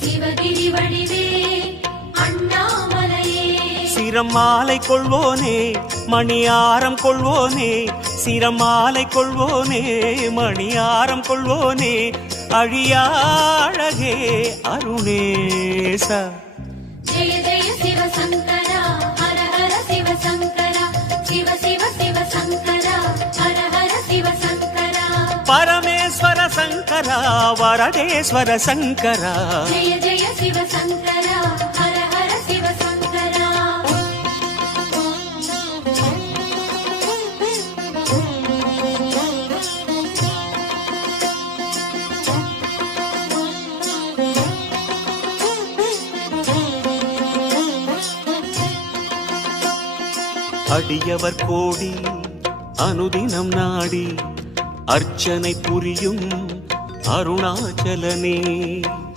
சிவகிரி வடிவே அண்ணாமலையே சிரமாலை கொள்வோனே மணியாரம் கொள்வோனே சிரமாலை கொள்வோனே மணியாரம் கொள்வோனே அழியாழகே அருணேச ஜெய ஜெய சிவசங்கரா ஹர ஹர சிவசங்கரா சிவ சிவ சிவசங்கரா ஹர ஹர சிவசங்கரா பரமேஸ்வர சங்கரா வரதேஸ்வர சங்கரா ஜெய ஜெய சிவசங்கரா ஹர ஹர சிவசங்கரா அடியவர் கோடி அனுதினம் நாடி அர்ச்சனை புரியும் அருணாச்சலனே